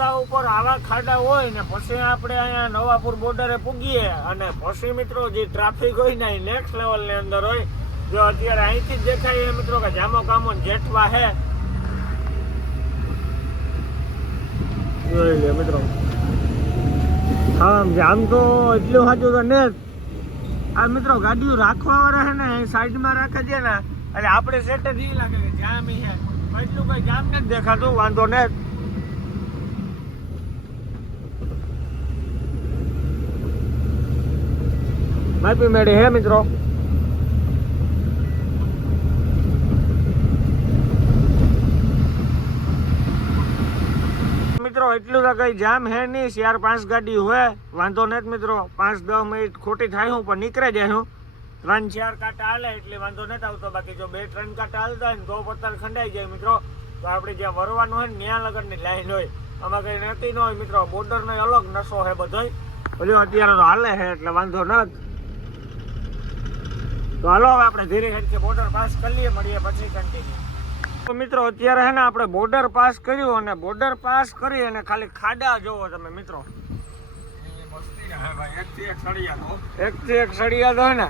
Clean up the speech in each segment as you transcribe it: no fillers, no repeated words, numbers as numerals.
રસ્તા ઉપર આવા ખાડા હોય ને પછી આપણે અહીંયા નવાપુર બોર્ડરે પૂગીએ અને પછી મિત્રો જે ટ્રાફિક હોય ને એ નેક્સ્ટ લેવલ ની અંદર હોય. જો અત્યારે અહીંથી જ દેખાય એ મિત્રો કે જામો કામો જેઠવા હે જોઈ લે મિત્રો. આમ તો એટલું સાચું તો ને આ મિત્રો ગાડીઓ રાખવા વાળા હે ને સાઈડમાં રાખે છે ને એટલે આપણે સેટ જ ઈ લાગે કે જામ હે એટલું કઈ જામ નથી દેખાતું. વાંધો ને માપી મેળે હે મિત્રો. મિત્રો એટલું તો કઈ જામ હે નહીં. 4-5 ગાડી હોય વાંધો નથી મિત્રો. 5-10 મિનિટ ખોટી થાય હું પણ નીકળે જાય હું. 3-4 કાંટા હાલે એટલે વાંધો નથી આવતો. બાકી જો 2-3 કાંટા હાલતા હોય ને તો પત્તર ખંડાઈ જાય મિત્રો. તો આપણે જ્યાં વરવાનું હોય ને ત્યાં લગનની લાઈન હોય. આમાં કઈ નક્કી ન હોય મિત્રો. બોર્ડર નો અલગ નશો હે બધો. હજુ અત્યારે તો હાલે છે એટલે વાંધો નથી. તો હાલો હવે આપણે ધીરે હેઠે બોર્ડર પાસ કરી લઈએ, મળીએ પછી કન્ટિન્યુ. તો મિત્રો અત્યારે હે ને આપણે બોર્ડર પાસ કર્યું અને બોર્ડર પાસ કરી અને ખાલી ખાડા જોવો તમે મિત્રો. એકથી એક સળિયા તો હે ને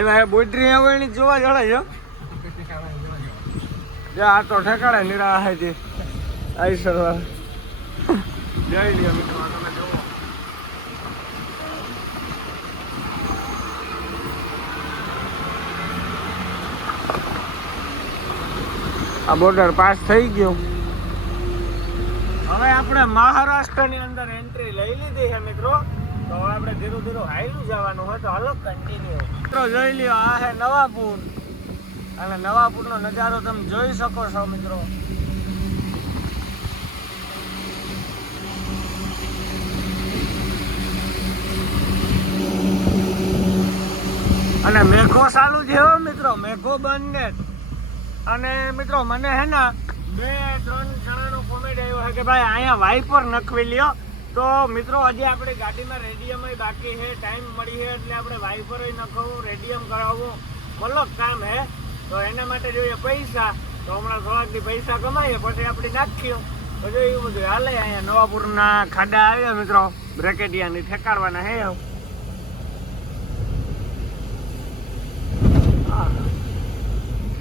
એમાં બોડરી આવે જોવા જડે છે. આ તો ઠેકાડે નિરાહાથી આઈ સરવા જઈ લ્યો મિત્રો. તમે જોવો આ બોર્ડર પાસ થઈ ગયું. હવે આપણે મહારાષ્ટ્રની અંદર એન્ટ્રી લઈ લીધી છે મિત્રો. તો હવે આપણે ધીરું ધીરું હાઈલું જવાનું હોય તો હાલો કન્ટિન્યુ. મિત્રો જોઈ લ્યો આ છે નવાપુર અને નવાપુરનો નજારો તમે જોઈ શકો છો મિત્રો. અને મેઘો ચાલુ છે હો મિત્રો. મેઘો બંધ ને. અને મિત્રો મને હે ને 2-3 જણાનો કોમેન્ટ આવ્યો છે કે ભાઈ અહીંયા વાઇપર નખવી લ્યો. તો મિત્રો હજી આપણે ગાડીમાં રેડિયમ બાકી છે, ટાઈમ મળી છે એટલે આપણે વાઇપર નખવું, રેડિયમ કરાવવું મતલબ કામ હે. તો એના માટે જોઈએ પૈસા. તો હમણાં થોડાકથી પૈસા કમાઈએ પછી આપણે નાખ્યું બધું એવું બધું હાલે. અહીંયા નવાપુરના ખાડા આવ્યા મિત્રો. બ્રેકેટિયાની ઠેકાડવાના હે.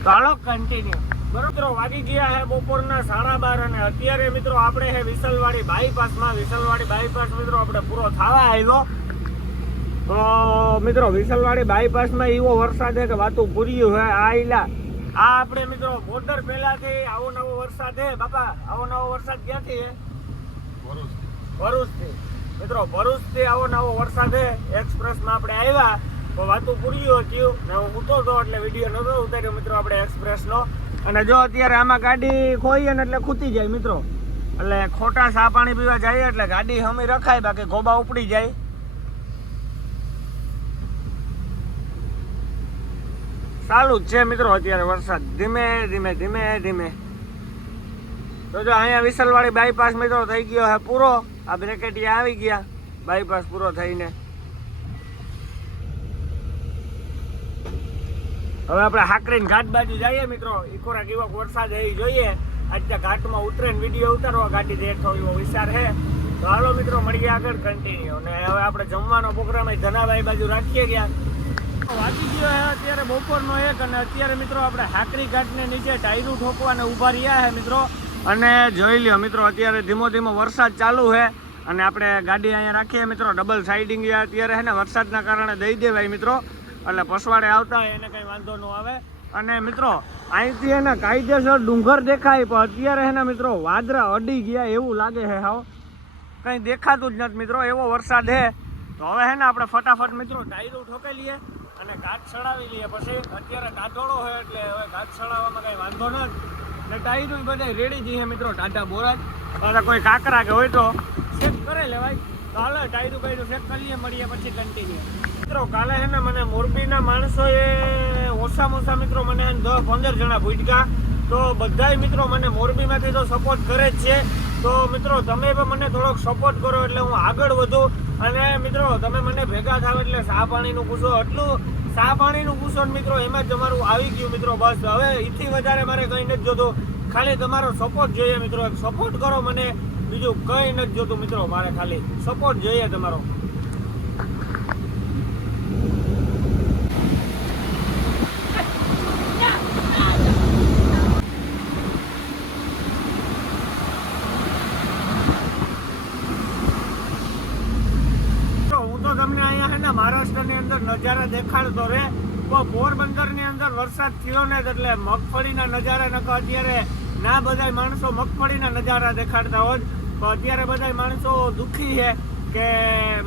ચાલો કન્ટિન્યુ. બરોબર વાગી ગયા હે બપોરના 12:30 અને અત્યારે મિત્રો આપણે હે વિસલવાડી બાયપાસમાં. વિસલવાડી બાયપાસ મિત્રો આપણે પૂરો થવા આવ્યો. તો મિત્રો વિસલવાડી બાયપાસમાં એવો વરસાદ છે કે વાતું પૂર્યું હે. આ આપણે મિત્રો બોર્ડર પહેલાથી આવો નવો વરસાદ હે બાપા. આવો નવો વરસાદ ક્યાંથી હે? ભરૂચથી મિત્રો. ભરૂચથી આવો નવો વરસાદ હે. એક્સપ્રેસમાં આપણે આવ્યા તો વાતું પૂર્યું હતું ને હું ઉતો હતો એટલે વિડીયો નતો ઉતાર્યો મિત્રો આપણે એક્સપ્રેસનો. અને જો અત્યારે આમાં ગાડી ખોઈએ ને એટલે ખૂતી જાય મિત્રો. એટલે ખોટા ચા પાણી પીવા જઈએ એટલે ગાડી હમી રખાય, બાકી ગોબા ઉપડી જાય. ચાલુ જ છે મિત્રો અત્યારે વરસાદ ધીમે ધીમે ધીમે ધીમે. તો જો અહીંયા વિસલવાડી બાયપાસ મિત્રો થઈ ગયો હે પૂરો. આ બ્રેકેટિયા આવી ગયા બાયપાસ પૂરો થઈને. હવે આપણે હાકરીને ઘાટ બાજુ જઈએ મિત્રો. ઇકોરા કેવો વરસાદ એ જોઈએ. આજે ઘાટમાં ઉતરે ને વિડીયો ઉતારવા ગાડી દેખો એવો વિચાર છે. તો હાલો મિત્રો મળીએ આગળ કન્ટિન્યુ. અને હવે આપણે જમવાનો પ્રોગ્રામ ધનાભાઈ બાજુ રાખીએ ગયા. વાગી ગયો હે અત્યારે બપોરનો 1 અને અત્યારે મિત્રો આપણે હાકરી ઘાટને નીચે ટાયરું ઠોકવાને ઊભા રહ્યા હે મિત્રો. અને જોઈ લ્યો મિત્રો અત્યારે ધીમો ધીમો વરસાદ ચાલુ છે અને આપણે ગાડી અહીંયા રાખીએ મિત્રો. ડબલ સાઇડિંગ અત્યારે છે ને વરસાદના કારણે દઈ દેવાય મિત્રો. એટલે પસવાડે આવતા એને કંઈ વાંધો ન આવે. અને મિત્રો અહીંથી એને કાયદેસર ડુંગર દેખાય પણ અત્યારે એને મિત્રો વાદળા અડી ગયા એવું લાગે છે. હાવ કંઈ દેખાતું જ નથી મિત્રો. એવો વરસાદ છે. તો હવે હે ને આપણે ફટાફટ મિત્રો ટાયરું ઠોકાઈ લઈએ અને ઘાટ ચડાવી લઈએ. પછી અત્યારે ટાઢોળો હોય એટલે હવે ઘાટ ચડાવવામાં કંઈ વાંધો નથી. ને ટાયરું બધા રેડી જઈએ મિત્રો. ટાઢા બોરા જ કોઈ કાંકરા કે હોય તો ચેક કરી લેવાય. તો હાલો ટાયરું બાયરું ચેક કરી લઈએ, મળીએ પછી કન્ટિન્યુ. મિત્રો કાલે છે ને મને મોરબીના માણસોએ ઓછામાં ઓછા મિત્રો મને 10-15 જણા ભૂટકા. તો બધાય મિત્રો મને મોરબીમાંથી તો સપોર્ટ કરે જ છે. તો મિત્રો તમે પણ મને થોડોક સપોર્ટ કરો એટલે હું આગળ વધું. અને મિત્રો તમે મને ભેગા થાવ એટલે ચા પાણીનું પૂછો એટલું ચા પાણીનું પૂછો ને મિત્રો એમાં જ તમારું આવી ગયું મિત્રો. બસ હવે એથી વધારે મારે કંઈ નથી જોતું, ખાલી તમારો સપોર્ટ જોઈએ મિત્રો. સપોર્ટ કરો મને, બીજું કંઈ નથી જોતું મિત્રો. મારે ખાલી સપોર્ટ જોઈએ તમારો. તમને અહીંયા હે ને મહારાષ્ટ્રની અંદર નજારા દેખાડતો રે. તો પોરબંદરની અંદર વરસાદ થયો ને એટલે મગફળીના નજારા નકો અત્યારે ના બધાય માણસો મગફળીના નજારા દેખાડતા હોત, તો અત્યારે બધાય માણસો દુઃખી છે કે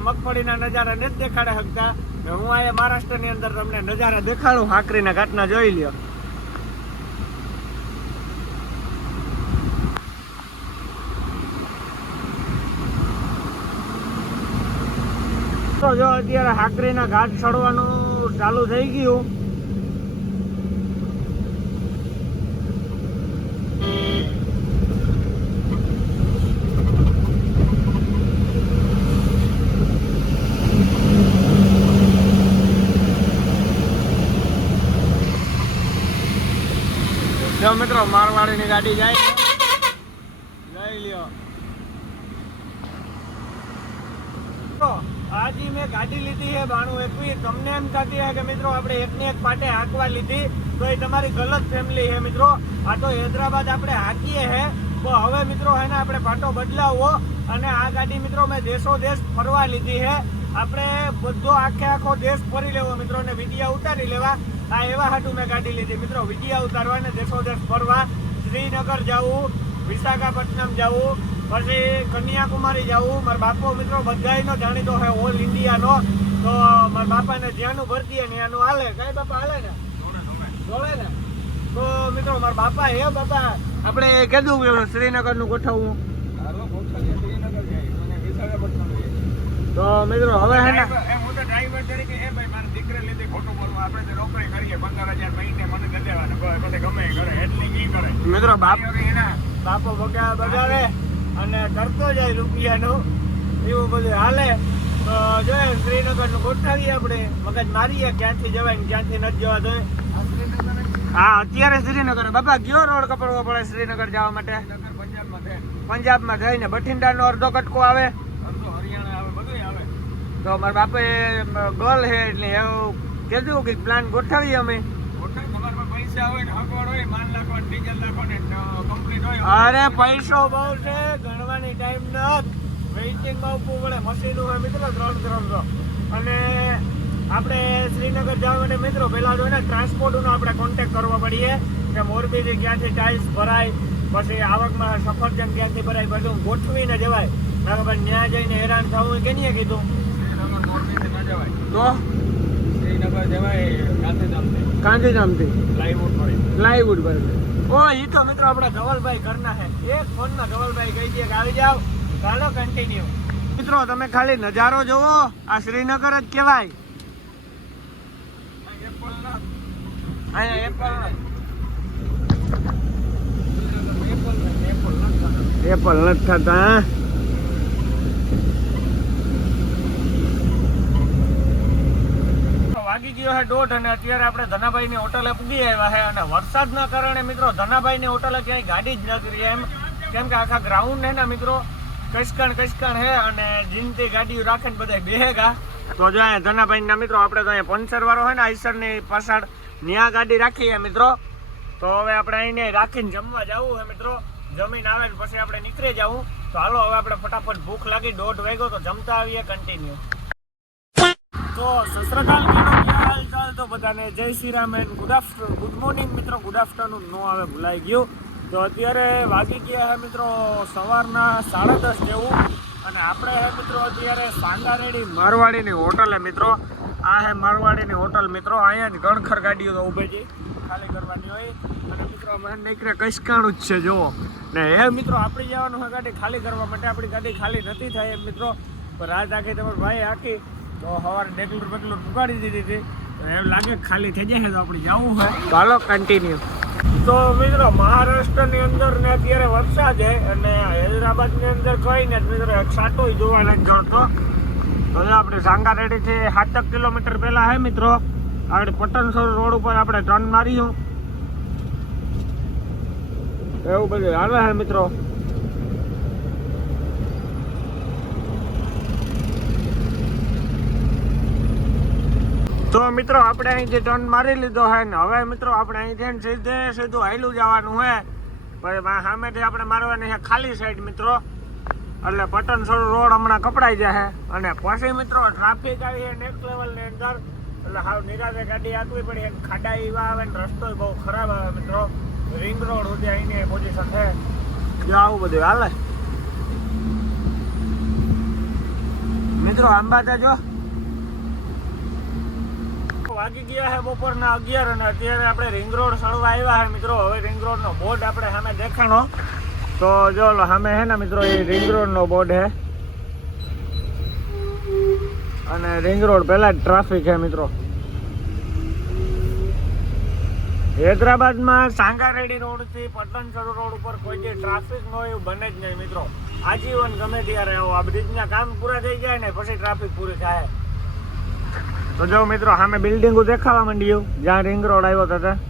મગફળીના નજારા નથી દેખાડે શકતા. હું અહીંયા મહારાષ્ટ્રની અંદર તમને નજારા દેખાડું, હાકરીના ઘાટના જોઈ લ્યો. જો અત્યારે હાકરીના ઘાટ ચડવાનું ચાલુ થઈ ગયું. જો મિત્રો મારવાડીની ગાડી જાય, લઈ લ્યો. આજે મેં ગાડી લીધી છે 9221. તમને એમ થતી હોય કે મિત્રો આપણે એકની એક પાટે હાંકવા લીધી, તો એ તમારી ગલત ફેમિલી છે મિત્રો. આ તો હૈદરાબાદ આપણે હાંકીએ છે, તો હવે મિત્રો હે ને આપણે પાટો બદલાવવો. અને આ ગાડી મિત્રો મેં દેશો દેશ ફરવા લીધી છે. આપણે બધો આખો દેશ ફરી લેવો મિત્રો, ને વિડીયા ઉતારી લેવા. આ એવા હાટું મેં ગાડી લીધી મિત્રો, વિડીયા ઉતારવા ને દેશો દેશ ફરવા. શ્રીનગર જવું, વિશાખાપટ્ટનમ જવું, પછી કન્યાકુમારી જવું. મારા બાપો મિત્રો બધાયનો જાણીતો છે ઓલ ઇન્ડિયાનો, તો મારા બાપાને જ્યાંનું ભરતી ને ત્યાંનું હાલે. કઈ બાપા હાલે ને જોડે ને. તો મિત્રો મારા બાપા હે બાપા આપણે કીધું શ્રીનગરનું ગોઠવવું, તો મિત્રો હવે હે ને હું તો ડ્રાઈવર તરીકે એ ભાઈ મારા દીકરા લીધે ખોટું બોલવું. આપણે તો નોકરી કરીએ 15,000 મહિને, મને દે દેવાના પછી ગમે કરે એટલી ઈ કરે મિત્રો. બાપો બગાવે અને કરતો જાય રૂપિયાનું, એવું બધું હાલે. તો જોઈએ શ્રીનગરનું ગોઠવીએ આપણે, મગજ મારીએ ક્યાંથી જવાય ને ક્યાંથી નથી જવા જોઈએ. હા અત્યારે શ્રીનગર બાપા કયો રોડ કપડવો પડે શ્રીનગર જવા માટે? પંજાબમાં થઈને બઠિંડાનો અડધો કટકો આવે, હરિયાણા આવે, બધું આવે. તો મારા બાપે ગર્લ છે એટલે એવું કીધું કે પ્લાન ગોઠવીએ અમે. અરે પૈસો બહુ છે, ગણવાની ટાઈમ નથી, વેઇટિંગમાં ઉભું પડે. મશીન હોય મિત્રો 300. અને આપણે શ્રીનગર જવા માટે મિત્રો પહેલાં તો એને ટ્રાન્સપોર્ટનો આપણે કોન્ટેક્ટ કરવો પડીએ કે મોરબીથી ક્યાંથી ટાઇલ્સ ભરાય, પછી આવકમાં સફરજન ક્યાંથી ભરાય, બધું ગોઠવીને જવાય. બરાબર ત્યાં જઈને હેરાન થવું કે નહીં કીધું. શ્રીનગર મોરબીથી ન જવાય, તો શ્રીનગર જવાય ગાંધીધામથી પ્લાયવુડ પર. ઓ એ તો મિત્રો આપણા ધવલભાઈ ઘરના છે, એક ફોનમાં ધવલભાઈ કહી દે કે આવી જાવ. ચાલો કન્ટિન્યુ. મિત્રો તમે ખાલી નજારો જોવો, આ શ્રીનગર જ કહેવાય. એપલ નથી થતા. વાગી ગયો છે 1:30 અને અત્યારે આપણે ધનાભાઈની હોટલે પૂગી આવ્યા છે. અને વરસાદના કારણે મિત્રો ધનાભાઈની હોટલે ક્યાંય ગાડી જ નથી રહી એમ, કેમ કે આખા ગ્રાઉન્ડ હે ને મિત્રો કસકણ હે અને જીનતી ગાડીઓ રાખે ને બધા બેહેગા. તો જો અહીંયા ધનાભાઈના મિત્રો આપણે તો અહીંયા પંચર વાળો હોય ને આઈસરની પાછળ ન્યા ગાડી રાખીએ મિત્રો. તો હવે આપણે અહીંયા રાખીને જમવા જવું છે મિત્રો. જમીન આવે ને પછી આપણે નીકળી જવું. તો હાલો હવે આપણે ફટાફટ ભૂખ લાગી 1:30 વાગ્યો, તો જમતા આવીએ કન્ટિન્યુ. તો સસ્રકાલ હાલ ચાલ તો બધાને જય Shri Ram and good morning મિત્રો. ગુડ આફ્ટરનૂન નો આવે ભૂલાઈ ગયું. તો અત્યારે વાગી ગયા છે મિત્રો સવારના 10:30 જેવું. અને આપણે હે મિત્રો અત્યારે સાંગારેડી મારવાડીની હોટલે મિત્રો. આ હે મારવાડીની હોટલ મિત્રો. અહીંયા જ ગણખર ગાડીઓ તો ઊભી છે, ખાલી કરવાની હોય. અને મિત્રો મને નીકળે કસકાણું જ છે જુઓ ને. એ મિત્રો આપણી જવાનું હોય ગાડી ખાલી કરવા માટે. આપણી ગાડી ખાલી નથી થાય એમ મિત્રો, પણ રાત આખી તમારા ભાઈ હાકી તો સવારે ડેકલુર બેકલુર પુગાડી દીધી હતી. એમ લાગે ખાલી થઈ જાય તો આપણે જવું હોય. ચાલો કન્ટિન્યુ. તો મિત્રો મહારાષ્ટ્રની અંદર ને અત્યારે વરસાદ છે અને હૈદરાબાદની અંદર કઈ ને મિત્રો એક સાટો જોવા નથી જતો. હવે આપણે સાંગારેડીથી 7 કિલોમીટર પહેલા હે મિત્રો. આપણે પટનસર રોડ ઉપર આપણે ટર્ન માર્યું એવું બધું હાલે છે મિત્રો. તો મિત્રો આપણે અહીંથી ટર્ન મારી લીધો છે ને હવે મિત્રો આપણે અહીંથી સીધું હાઈલું જવાનું છે. પછી સામેથી આપણે મારવાની છે ખાલી સાઈડ મિત્રો, એટલે પટનસર રોડ હમણાં કપડાઈ જશે. અને પછી મિત્રો ટ્રાફિક આવી છે નેક્સ્ટ લેવલની અંદર, એટલે હાવ નિરાતે ગાડી આપવી પડી. ખાડા એવા આવે ને રસ્તો બહુ ખરાબ આવે મિત્રો. રિંગ રોડ સુધી અહીંની પોઝિશન છે. જો આવું બધું હાલે મિત્રો. આંબાતા જો વાગી ગયા છે બપોરના 11 અને અત્યારે આપણે રિંગ રોડ સળવા આવ્યા છે મિત્રો. હવે રિંગ રોડ નો બોર્ડ આપણે સામે દેખાણો તો જો સામે હે ને મિત્રો એ રિંગ રોડ નો બોર્ડ છે. અને રિંગ રોડ પહેલા જ ટ્રાફિક છે મિત્રો. હૈદરાબાદમાં સાંગારેડી રોડ થી પટનસર રોડ ઉપર કોઈ જે ટ્રાફિક ન હોય એવું બને જ નહીં મિત્રો. આજીવન ગમે ત્યારે આવો આ બ્રિજના કામ પૂરા થઈ જાય ને પછી ટ્રાફિક પૂરી થાય. તો જો મિત્રો સામે બિલ્ડિંગો દેખાવા માંડ્યું જ્યાં રિંગ રોડ આવ્યો હતો ત્યાં.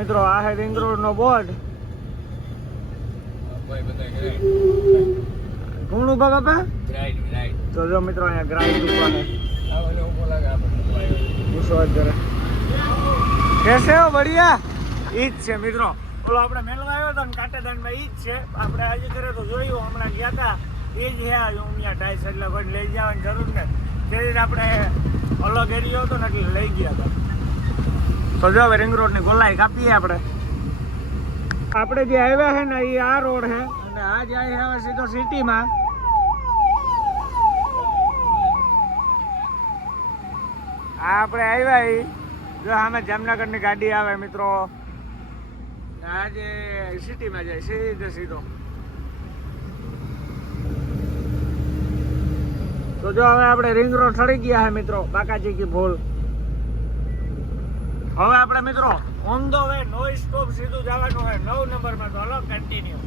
મિત્રો આ છે રિંગ રોડ નો બોર્ડ. કોણ ઉભા બાપા? તો જો મિત્રો અહીંયા ગ્રાઇડ ઉભા છે. કેસે હો બઢિયા? ઈ જ છે મિત્રો. ઓલો આપણે મેળવા આવ્યો હતો ને કાંટેદાનમાં ઈ જ છે. આપણે આજે કરે તો જોયું હમણાં ગયા હતા એ જ હે ઉમિયા ટાઈસ, એટલે કોઈ લઈ જવાની જરૂર ને. તે રીતે આપણે અલગ એરિયો હતો ને એટલે લઈ ગયા હતા. તો જો હવે રિંગ રોડની ગોલાઈ કાપીએ આપણે. આપણે જે આવ્યા છે ને એ આ રોડ છે અને આ જાય હવે સીધો સિટીમાં. આ આપણે આવ્યા એ જો સામે જામનગરની ગાડી આવે મિત્રો. આ જે સિટીમાં જાય સીધો. તો જો હવે આપણે રિંગ રોડ ચડી ગયા છે મિત્રો, બાકાજી કી ભૂલ. હવે આપણે મિત્રો on the way no stop સીધું જવાનું છે 9 નંબરમાં. તો હલો કન્ટિન્યુ.